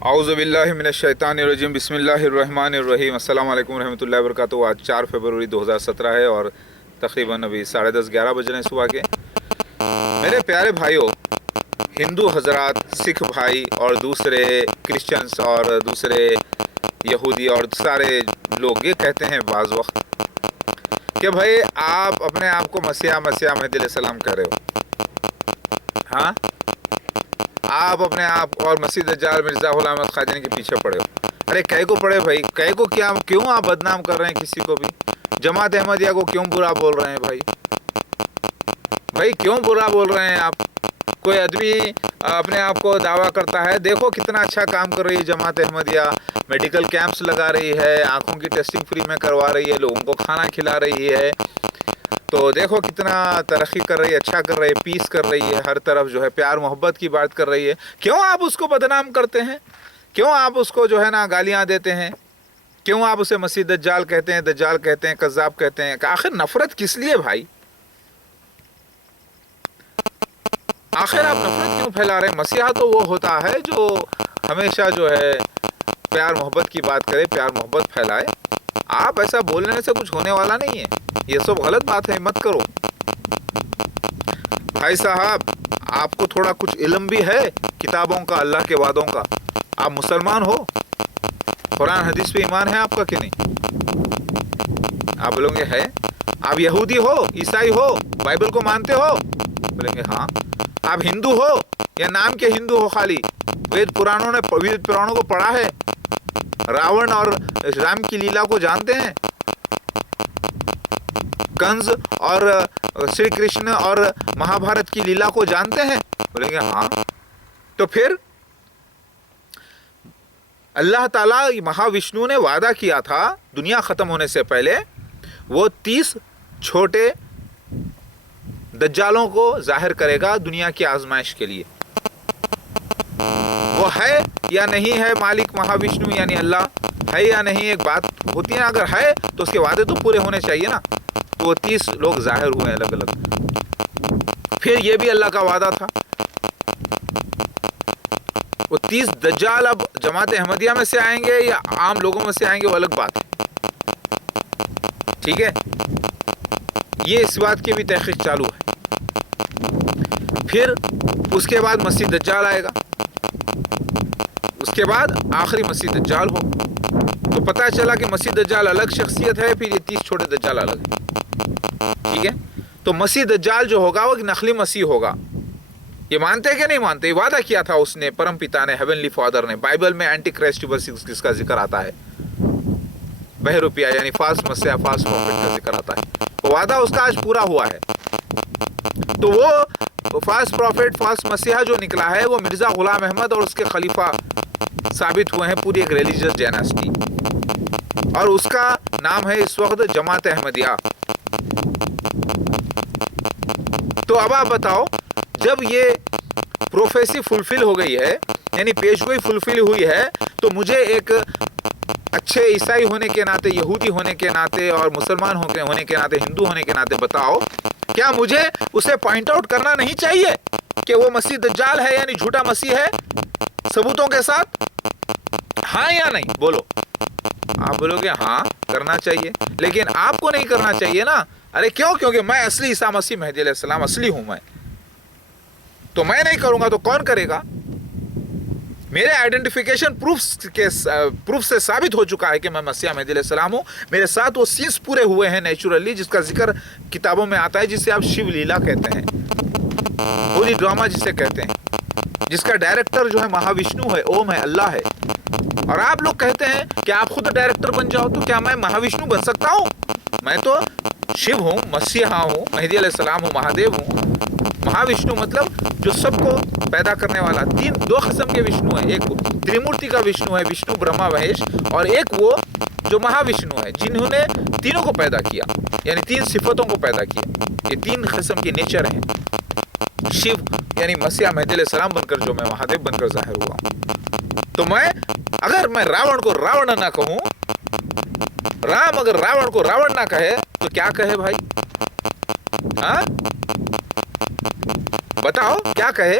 आउज़ु बिल्लाहि मिनश्शैतानिर्रजीम बिस्मिल्लाहिर्रहमानिर्रहीम अस्सलाम वालेकुम रहमतुल्लाहि व बरकातुहू। आज 4 फरवरी 2017 है और तकरीबन अभी 10:30-11 बज रहे हैं सुबह के। मेरे प्यारे भाइयों, हिंदू हजरात, सिख भाई और दूसरे क्रिश्चियंस और दूसरे यहूदी और सारे लोग ये कहते हैं बाज़ वक्त कि भाई आप अपने आप को मसीहा महदी अलैहिस्सलाम कह रहे हो। हाँ, आप अपने आप और मसीह दज्जाल मिर्ज़ा ग़ुलाम अहमद क़ादियानी के पीछे पड़े हो। अरे कह को पड़े भाई, कह को क्या, क्यों आप बदनाम कर रहे हैं किसी को भी? जमात अहमदिया को क्यों बुरा बोल रहे हैं भाई क्यों बुरा बोल रहे हैं आप? कोई आदमी अपने आप को दावा करता है, देखो कितना अच्छा काम कर रही है जमात अहमदिया, मेडिकल कैंप्स लगा रही है, आँखों की टेस्टिंग फ्री में करवा रही है, लोगों को खाना खिला रही है, तो देखो कितना तरक्की कर रही है, अच्छा कर रही है, पीस कर रही है, हर तरफ जो है प्यार मोहब्बत की बात कर रही है। क्यों आप उसको बदनाम करते हैं? क्यों आप उसको जो है ना गालियां देते हैं? क्यों आप उसे मसीह दज्जाल कहते हैं, दज्जाल कहते हैं, कज़्ज़ाब कहते हैं? आखिर नफरत किस लिए भाई? आखिर आप नफरत क्यों फैला रहे हैं? मसीहा तो वो होता है जो हमेशा जो है प्यार मोहब्बत की बात करे, प्यार मोहब्बत फैलाए। आप ऐसा बोलने से कुछ होने वाला नहीं है, ये सब गलत बात है, मत करो। भाई साहब, आपको थोड़ा कुछ इल्म भी है किताबों का, अल्लाह के वादों का? आप मुसलमान हो, कुरान हदीस पे ईमान है आपका कि नहीं? आप बोलोगे है। आप यहूदी हो, ईसाई हो, बाइबल को मानते हो? बोलेंगे हाँ। आप हिंदू हो या नाम के हिंदू हो खाली? वेद पुराणों को पढ़ा है? रावण और राम की लीला को जानते हैं? कंस और श्री कृष्ण और महाभारत की लीला को जानते हैं? बोलेंगे हाँ। तो फिर अल्लाह ताला महाविष्णु ने वादा किया था दुनिया खत्म होने से पहले वो 30 छोटे दज्जालों को जाहिर करेगा दुनिया की आजमाइश के लिए। वो है या नहीं है मालिक महाविष्णु यानी अल्लाह, है या नहीं एक बात होती है। अगर है तो उसके वादे तो पूरे होने चाहिए ना। तो वो 30 लोग जाहिर हुए अलग अलग। फिर ये भी अल्लाह का वादा था, वो 30 दज्जाल अब जमात अहमदिया में से आएंगे या आम लोगों में से आएंगे, वो अलग बात है, ठीक है। ये इस बात की भी तहकीक चालू है। फिर उसके बाद मसीह दज्जाल आएगा, उसके बाद आखिरी मसीह दज्जाल हो। तो पता चला कि मसीह दज्जाल अलग शख्सियत है, फिर ये 30 छोटे दज्जाल अलग है, ठीक है। तो मसीह दज्जाल जो होगा वो नकली मसीह होगा। ये मानते हैं कि नहीं मानते? ये वादा किया था उसने, परम पिता ने, हेवनली फादर ने। बाइबल में एंटी क्राइस्ट जिसका जिक्र आता है, बहरूपिया यानी फाल्स मसीहा, फाल्स प्रॉफिट का जिक्र आता है, वो वादा उसका आज पूरा हुआ है। तो वो फाल्स प्रॉफिट, फाल्स मसीहा जो निकला है वो मिर्ज़ा ग़ुलाम अहमद और उसके खलीफा साबित हुए हैं, पूरी एक रिलीजियस डायनेस्टी, और उसका नाम है इस वक्त जमात अहमदिया। तो अब आप बताओ, जब ये प्रोफेसी फुलफिल हो गई है, यानी पेशगोई फुलफिल हुई है, तो मुझे एक अच्छे ईसाई होने के नाते, यहूदी होने के नाते और मुसलमान होने के नाते, हिंदू होने के नाते बताओ, क्या मुझे उसे पॉइंट आउट करना नहीं चाहिए कि वो मसीह दज्जाल है यानी झूठा मसीह है, सबूतों के साथ? हाँ या नहीं बोलो। आप बोलोगे हाँ करना चाहिए, लेकिन आपको नहीं करना चाहिए ना। अरे क्यों? क्योंकि मैं असली ईसा मसीह महदी अलैहिस्सलाम असली हूं मैं, तो मैं नहीं करूंगा तो कौन करेगा? मेरे आइडेंटिफिकेशन प्रूफ से साबित हो चुका है कि मैं मसीहा महदी अलैहिस्सलाम हूँ। मेरे साथ वो सीन्स पूरे हुए हैं नेचुरली, जिसका जिक्र किताबों में आता है, जिसे आप शिव लीला कहते हैं, होली ड्रामा जिसे कहते हैं, जिसका डायरेक्टर जो है महाविष्णु है, ओम है, अल्लाह है। और आप लोग कहते हैं कि आप खुद डायरेक्टर बन जाओ, तो क्या मैं महाविष्णु बन सकता हूँ? मैं तो शिव हूँ, मसीहा हूँ, महदी अलैहिस्सलाम हूँ, महादेव हूँ। महाविष्णु मतलब जो सबको पैदा करने वाला। दो किस्म के विष्णु हैं, एक त्रिमूर्ति का विष्णु है, विष्णु ब्रह्मा महेश, और एक वो जो महाविष्णु है जिन्होंने तीनों को पैदा किया, यानी 3 सिफतों को पैदा किया। ये 3 किस्म के नेचर हैं। शिव यानी मसीहा महदी अलैहिस्सलाम बनकर जो मैं महादेव बनकर जाहिर हुआ हूँ। तो अगर मैं रावण को रावण ना कहूँ, राम अगर रावण को रावण ना कहे तो क्या कहे भाई? हाँ बताओ क्या कहे?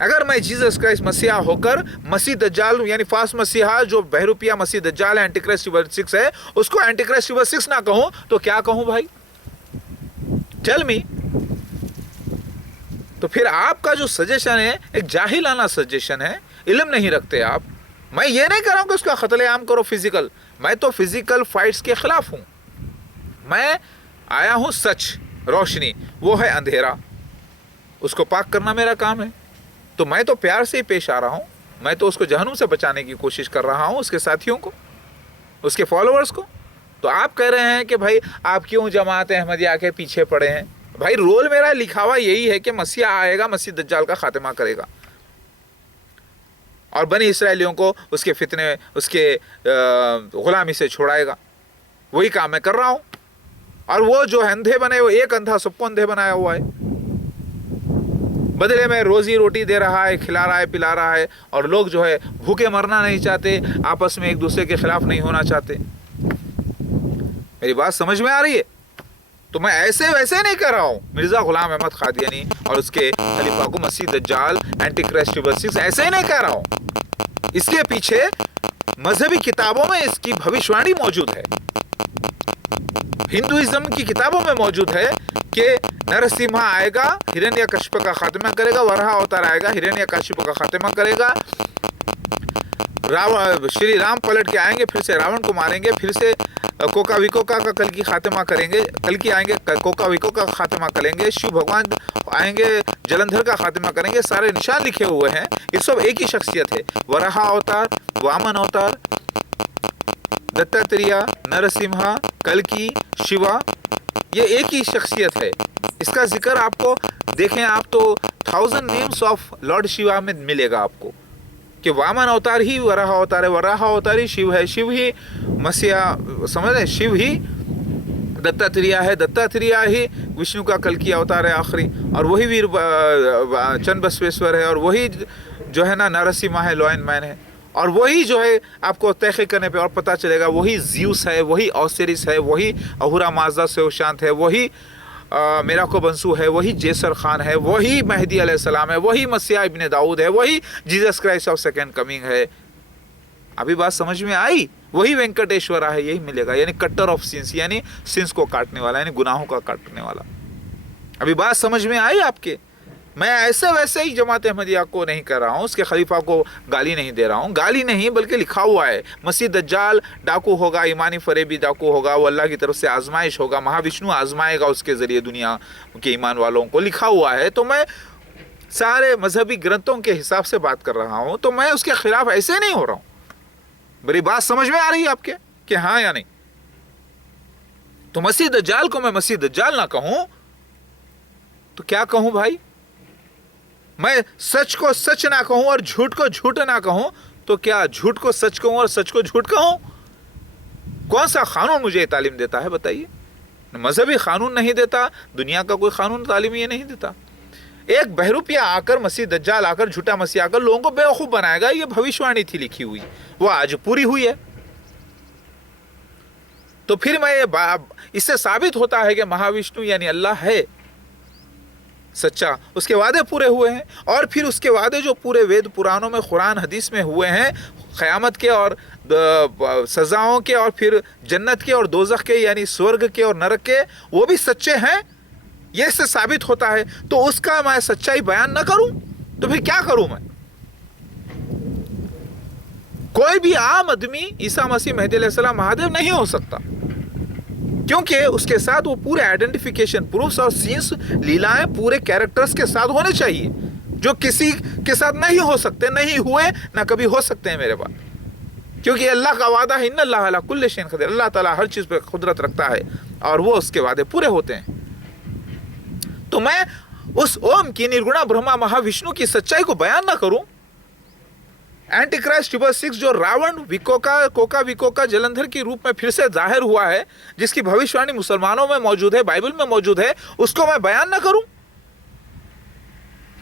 अगर मैं जीसस क्राइस्ट मसीहा होकर मसीह दज्जाल यानी फास्ट मसीहा जो बहरूपिया मसीह दज्जाल है, एंटी क्राइस्ट रिवर्स 6 है, उसको एंटी क्राइस्ट रिवर्स 6 ना कहूं तो क्या कहूं भाई? Tell me. तो फिर आपका जो सजेशन है एक जाहिलाना सजेशन है, इल्म नहीं रखते आप। मैं ये नहीं कर रहा हूं कि उसका कत्लेआम करो फिजिकल, मैं तो फिजिकल फाइट्स के खिलाफ हूं। मैं आया हूं सच, रोशनी, वो है अंधेरा, उसको पाक करना मेरा काम है। तो मैं तो प्यार से ही पेश आ रहा हूं, मैं तो उसको जहन्नुम से बचाने की कोशिश कर रहा हूं, उसके साथियों को, उसके फॉलोअर्स को। तो आप कह रहे हैं कि भाई आप क्यों जमात अहमदिया के पीछे पड़े हैं? भाई रोल मेरा लिखा हुआ यही है कि मसीहा आएगा, मसीह दज्जाल का खात्मा करेगा और बनी इसराइलियों को उसके फितने, उसके गुलामी से छुड़ाएगा। वही काम मैं कर रहा हूं। और वो जो अंधे बने, वो एक अंधा सबको अंधे बनाया हुआ है, बदले में रोजी रोटी दे रहा है, खिला रहा है, पिला रहा है। और लोग जो है भूखे मरना नहीं चाहते, आपस में एक दूसरे के खिलाफ नहीं होना चाहते। मेरी बात समझ में आ रही है? तो मैं ऐसे वैसे नहीं कर रहा हूं मिर्जा गुलाम अहमद कादियानी और उसके खलीफा को मसीह दज्जाल एंटी क्राइस्ट रिवर्स 6 ऐसे ही नहीं कह रहा हूं। इसके पीछे मजहबी किताबों में इसकी भविष्यवाणी मौजूद है, हिंदुइज्म की किताबों में मौजूद है कि नरसिम्हा आएगा, हिरण्यकशिप का खात्मा करेगा, वराह अवतार आएगा, हिरण्यकशिप का खात्मा करेगा, रावण, श्री राम पलट के आएंगे, फिर से रावण को मारेंगे, फिर से कोका विकोका का कल की खात्मा करेंगे, कल की आएंगे कोका विकोका का खात्मा करेंगे, शिव भगवान आएंगे, जलंधर का खात्मा करेंगे। सारे निशान लिखे हुए हैं, ये सब एक ही शख्सियत है। वराह अवतार, वामन अवतार, दत्तात्रेय, नरसिम्हा, कल्कि, शिवा, ये एक ही शख्सियत है। इसका जिक्र आपको देखें आप तो 1000 नेम्स ऑफ लॉर्ड शिवा में मिलेगा आपको कि वामन अवतार ही वराह अवतार है, वराह अवतार ही शिव है, शिव ही मसीहा, समझ रहे, शिव ही दत्तात्रेय है, दत्तात्रेय ही विष्णु का कल्कि अवतार है आखिरी, और वही वीर चंद बसवेश्वर है, और वही जो है ना नरसिम्हा है, लॉयन मैन है, और वही जो है आपको तहक़ीक़ करने पे और पता चलेगा वही ज़्यूस है, वही ओसिरिस है, वही अहुरा माज़दा से शांत है, वही मेराको बंसू है, वही जेसर खान है, वही मेहदी अलैहिस्सलाम है, वही मसीहा इब्ने दाऊद है, वही Jesus Christ of second coming है। अभी बात समझ में आई? वही वेंकटेश्वरा है, यही मिलेगा, यानी कट्टर ऑफ सिंस, यानी सिंस को काटने वाला, यानी गुनाहों का काटने वाला। अभी बात समझ में आई आपके? मैं ऐसे वैसे ही जमात अहमदिया को नहीं कर रहा हूँ, उसके खलीफा को गाली नहीं दे रहा हूँ, गाली नहीं बल्कि लिखा हुआ है मसीह दज्जाल डाकू होगा, ईमानी फरेबी डाकू होगा, वो अल्लाह की तरफ से आजमाइश होगा, महाविष्णु आजमाएगा उसके ज़रिए दुनिया के ईमान वालों को, लिखा हुआ है। तो मैं सारे मजहबी ग्रंथों के हिसाब से बात कर रहा हूँ, तो मैं उसके खिलाफ ऐसे नहीं हो रहा हूँ। मेरी बात समझ में आ रही है आपके कि हाँ या नहीं? तो मसीह दज्जाल को मैं मसीह दज्जाल ना कहूँ तो क्या कहूँ भाई? मैं सच को सच ना कहूं और झूठ को झूठ ना कहूं तो क्या झूठ को सच कहूं और सच को झूठ कहूं? कौन सा कानून मुझे तालीम देता है बताइए? मजहबी कानून नहीं देता, दुनिया का कोई कानून तालीम ये नहीं देता। एक बहरूपिया आकर, मसीह दज्जाल आकर, झूठा मसीह आकर लोगों को बेवकूफ बनाएगा, ये भविष्यवाणी थी लिखी हुई, वो आज पूरी हुई है। तो फिर मैं इससे साबित होता है कि महाविष्णु यानी अल्लाह है सच्चा, उसके वादे पूरे हुए हैं। और फिर उसके वादे जो पूरे वेद पुराणों में, कुरान हदीस में हुए हैं, क़यामत के और सज़ाओं के, और फिर जन्नत के और दोज़ख के, यानी स्वर्ग के और नरक के, वो भी सच्चे हैं, ये इससे साबित होता है। तो उसका मैं सच्चाई बयान न करूं तो फिर क्या करूं मैं? कोई भी आम आदमी ईसा मसीह मेहदी अलैहिस्सलाम महादेव नहीं हो सकता, क्योंकि उसके साथ वो पूरे आइडेंटिफिकेशन प्रूफ्स और सीन्स, लीलाएं पूरे कैरेक्टर्स के साथ होने चाहिए, जो किसी के साथ नहीं हो सकते, नहीं हुए, ना कभी हो सकते हैं मेरे पास। क्योंकि अल्लाह का वादा है, इन्नल्लाह अला कुल्लि शैइन क़दीर, अल्लाह ताला हर चीज़ पर कुदरत रखता है और वो उसके वादे पूरे होते हैं। तो मैं उस ओम की निर्गुणा ब्रह्मा महाविष्णु की सच्चाई को बयान ना करूं? एंटी क्राइस्ट रिवर्स 6 जो रावण कोका विकोका जलंधर के रूप में फिर से जाहिर हुआ है, जिसकी भविष्यवाणी मुसलमानों में मौजूद है, बाइबल में मौजूद है, उसको मैं बयान ना करूं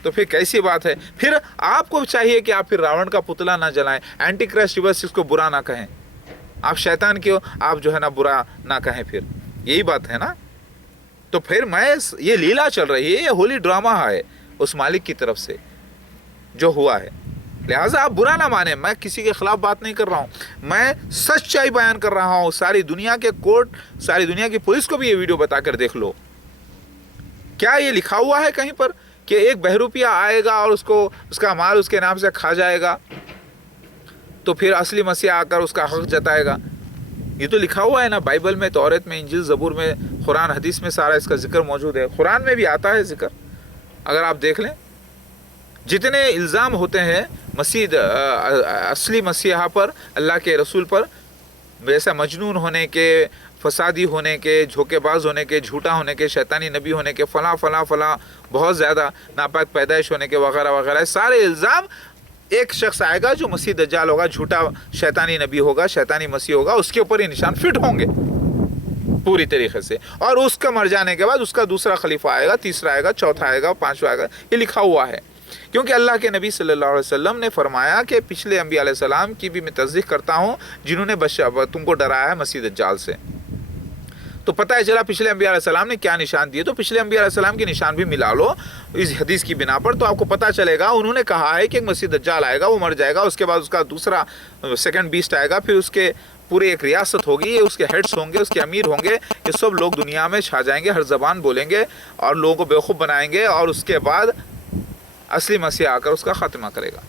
तो फिर कैसी बात है? फिर आपको चाहिए कि आप फिर रावण का पुतला ना जलाएं, एंटी क्राइस्ट रिवर्स 6 को बुरा ना कहें, आप शैतान की आप जो है ना बुरा ना कहें, फिर यही बात है ना? तो फिर मैं, ये लीला चल रही है, ये होली ड्रामा है उस मालिक की तरफ से, جو ہوا ہے. لہٰذا آپ برا نہ مانیں, میں کسی کے خلاف بات نہیں کر رہا ہوں, میں سچائی بیان کر رہا ہوں. ساری دنیا کے کورٹ, ساری دنیا کی پولیس کو بھی یہ ویڈیو بتا کر دیکھ لو. کیا یہ لکھا ہوا ہے کہیں پر کہ ایک بہروپیہ آئے گا اور اس کا مال اس کے نام سے کھا جائے گا, تو پھر اصلی مسیح آ کر اس کا حق جتائے گا؟ یہ تو لکھا ہوا ہے نا بائبل میں, تورات میں, انجیل, زبور میں, قرآن حدیث میں سارا اس کا ذکر موجود ہے. قرآن میں بھی آتا ہے ذکر, اگر آپ دیکھ لیں. جتنے الزام ہوتے ہیں اصلی مسیحا پر, اللہ کے رسول پر, ویسا مجنون ہونے کے, فسادی ہونے کے, جھوکے باز ہونے کے, جھوٹا ہونے کے, شیطانی نبی ہونے کے, فلاں فلاں فلاں, بہت زیادہ ناپاک پیدائش ہونے کے وغیرہ وغیرہ, سارے الزام ایک شخص آئے گا جو مسیح دجال ہوگا, جھوٹا شیطانی نبی ہوگا, شیطانی مسیح ہوگا, اس کے اوپر یہ نشان فٹ ہوں گے پوری طریقے سے. اور اس کا مر جانے کے بعد اس کا دوسرا خلیفہ آئے گا, تیسرا آئے گا, چوتھا آئے گا, پانچواں آئے گا. یہ لکھا ہوا ہے, کیونکہ اللہ کے نبی صلی اللہ علیہ وسلم نے فرمایا کہ پچھلے انبیاء علیہ السلام کی بھی میں تصدیق کرتا ہوں جنہوں نے تم کو ڈرایا ہے مسیح دجال سے. تو پتہ ہے چلا پچھلے انبیاء علیہ السلام نے کیا نشان دیے, تو پچھلے انبیاء علیہ السلام کے نشان بھی ملا لو اس حدیث کی بنا پر, تو آپ کو پتہ چلے گا. انہوں نے کہا ہے کہ ایک مسیح دجال آئے گا, وہ مر جائے گا, اس کے بعد اس کا دوسرا سیکنڈ بیسٹ آئے گا, پھر اس کے پورے ایک ریاست ہوگی, اس کے ہیڈس ہوں گے, اس کے امیر ہوں گے, یہ سب لوگ دنیا میں چھا جائیں گے, ہر زبان بولیں گے اور لوگوں کو بیوقوف بنائیں گے, اور اس کے بعد اصلی مسیح آ کر اس کا خاتمہ کرے گا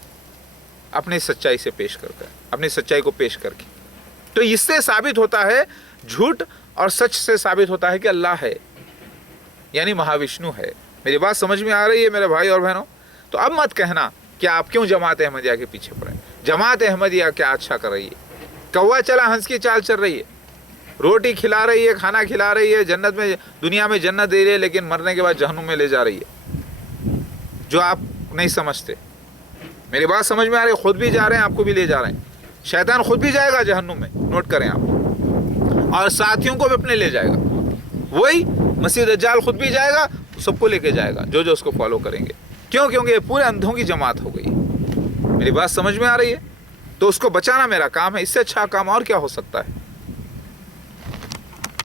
اپنی سچائی سے پیش کر کر, اپنی سچائی کو پیش کر کے. تو اس سے ثابت ہوتا ہے جھوٹ, اور سچ سے ثابت ہوتا ہے کہ اللہ ہے, یعنی مہاوشنو ہے. میری بات سمجھ میں آ رہی ہے میرے بھائی اور بہنوں؟ تو اب مت کہنا کہ آپ کیوں جماعت احمدیہ کے پیچھے پڑے. جماعت احمدیہ کیا اچھا کر رہی ہے؟ کوا چلا ہنس کی چال چل رہی ہے, روٹی کھلا رہی ہے, کھانا کھلا رہی ہے, جنت میں, دنیا میں جنت دے رہی ہے, لیکن مرنے کے بعد جہنم میں لے جا رہی ہے, جو آپ نہیں سمجھتے. میری بات سمجھ میں آ رہی ہے؟ خود بھی جا رہے ہیں, آپ کو بھی لے جا رہے ہیں. شیطان خود بھی جائے گا جہنم میں, نوٹ کریں آپ, اور ساتھیوں کو بھی اپنے لے جائے گا. وہی مسیح دجال خود بھی جائے گا, سب کو لے کے جائے گا جو اس کو فالو کریں گے. کیوں؟ کیونکہ یہ پورے اندھوں کی جماعت ہو گئی. میری بات سمجھ میں آ رہی ہے؟ تو اس کو بچانا میرا کام ہے, اس سے اچھا کام اور کیا ہو سکتا ہے؟